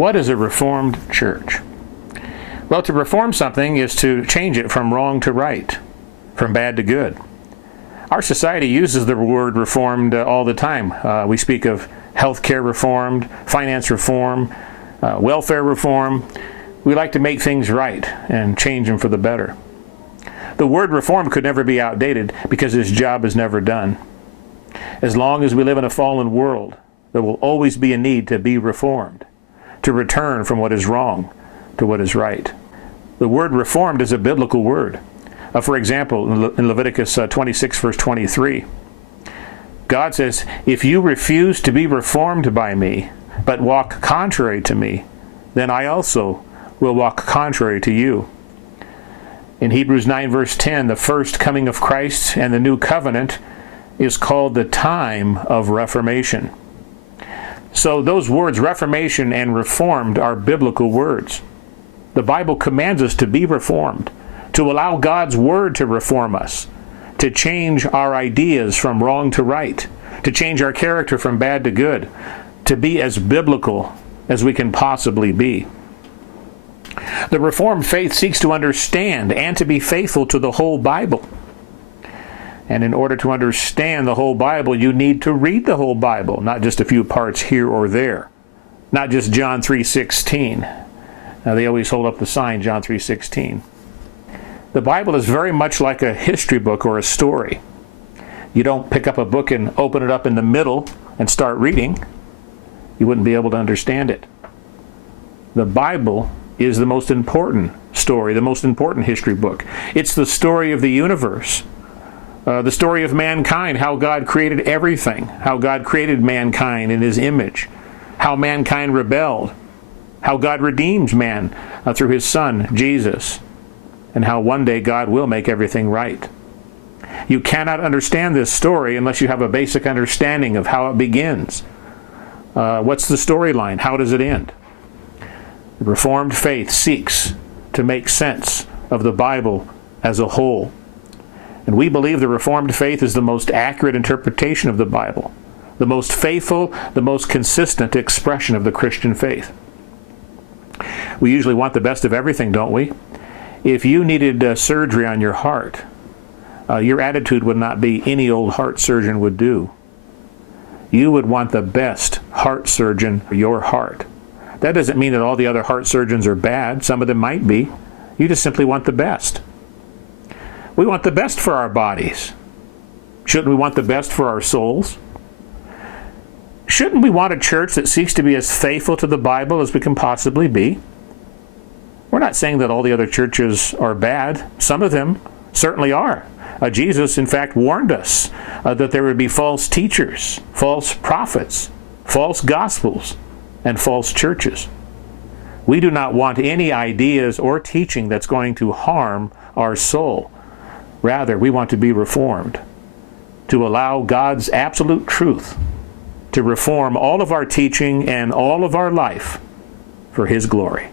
What is a Reformed church? Well, to reform something is to change it from wrong to right, from bad to good. Our society uses the word reformed all the time. We speak of healthcare reformed, finance reform, welfare reform. We like to make things right and change them for the better. The word reform could never be outdated because its job is never done. As long as we live in a fallen world, there will always be a need to be reformed, to return from what is wrong to what is right. The word reformed is a biblical word. For example, in Leviticus 26, verse 23, God says, "If you refuse to be reformed by me, but walk contrary to me, then I also will walk contrary to you." In Hebrews 9, verse 10, the first coming of Christ and the new covenant is called the time of reformation. So those words, reformation and reformed, are biblical words. The Bible commands us to be reformed, to allow God's Word to reform us, to change our ideas from wrong to right, to change our character from bad to good, to be as biblical as we can possibly be. The Reformed faith seeks to understand and to be faithful to the whole Bible. And in order to understand the whole Bible, you need to read the whole Bible, not just a few parts here or there, not just John 3:16. Now, they always hold up the sign, John 3:16. The Bible is very much like a history book or a story. You don't pick up a book and open it up in the middle and start reading. You wouldn't be able to understand it. The Bible is the most important story, the most important history book. It's the story of the universe, the story of mankind, how God created everything, how God created mankind in His image, how mankind rebelled, how God redeems man through His Son, Jesus, and how one day God will make everything right. You cannot understand this story unless you have a basic understanding of how it begins. What's the storyline? How does it end? The Reformed faith seeks to make sense of the Bible as a whole. And we believe the Reformed faith is the most accurate interpretation of the Bible, the most faithful, the most consistent expression of the Christian faith. We usually want the best of everything, don't we? If you needed surgery on your heart, your attitude would not be any old heart surgeon would do. You would want the best heart surgeon for your heart. That doesn't mean that all the other heart surgeons are bad. Some of them might be. You just simply want the best. We want the best for our bodies. Shouldn't we want the best for our souls? Shouldn't we want a church that seeks to be as faithful to the Bible as we can possibly be? We're not saying that all the other churches are bad. Some of them certainly are. Jesus, in fact, warned us that there would be false teachers, false prophets, false gospels, and false churches. We do not want any ideas or teaching that's going to harm our soul. Rather, we want to be reformed, to allow God's absolute truth to reform all of our teaching and all of our life for His glory.